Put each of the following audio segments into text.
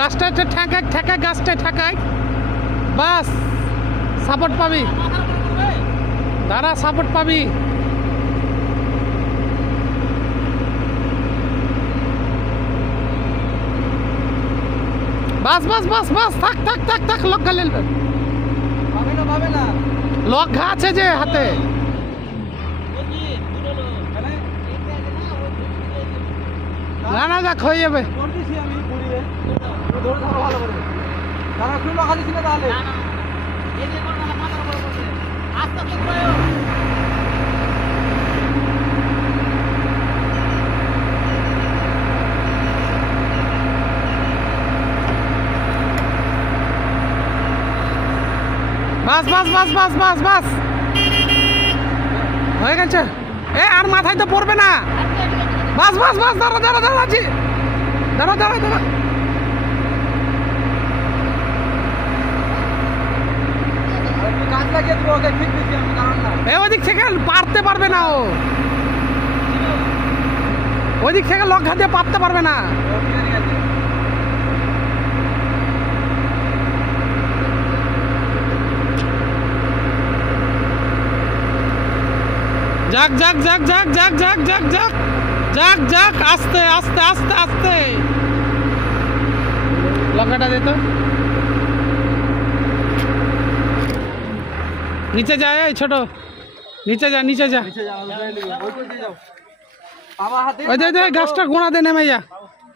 গাছটায় ঠেকায় ঠেকায় গাছটায় ঠেকায় বাস সাপোর্ট পাবি দাঁড়া সাপোর্ট পাবি বাস বাস বাস বাস থাক থাক থাক থাক লক ঘা লেলবে লক ঘা আছে যে হাতে না না দেখ হয়ে যাবে বাস বাস বাস বাস বাস বাস হয়ে গেছে এ আর মাথায় তো পড়বে না বাস বাস বাস দাঁড়া দাঁড়া দাঁড়া আছি দাঁড়া দাঁড়া দাঁড়া ওইদিক থেকে পারতে পারবে না ও ওইদিক থেকে লক ঘা দিয়ে পারতে পারবে না যাক যাক যাক যাক যাক যাক যাক যাক যাক যাক আস্তে আস্তে আস্তে আস্তে লকাটা দে তো নিচে যায় এই ছোট নিচে যা নিচে যা ওই দে গাছটা গোড়া দে নেমে যা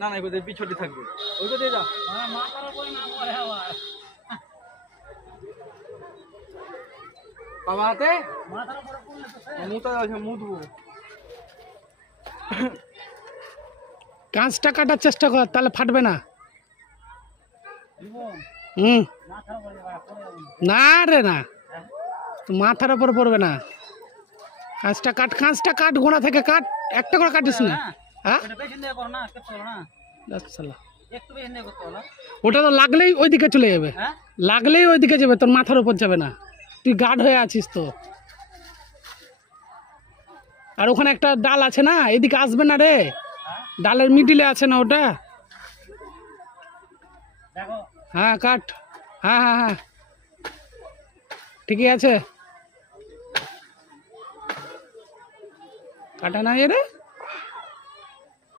না না ওই পিছনে থাকবে ওই তো দিয়ে যা বাবা হাতে কাঁচটা কাটার চেষ্টা কর তাহলে ফাটবে না না রে না মাথার উপর পড়বে না কাঁচটা কাট গোড়া থেকে কাট একটা করে কাটিস না হ্যাঁ ওটা তো লাগলেই ওইদিকে চলে যাবে লাগলেই ওইদিকে যাবে তোর মাথার উপর যাবে না তুই গার্ড হয়ে আছিস তো আর ওখানে একটা ডাল আছে না এদিকে আসবে না রে ডালের মিডিলে আছে না ওটা হ্যাঁ কাট হ্যাঁ হ্যাঁ হ্যাঁ ঠিকই আছে কাটা না রে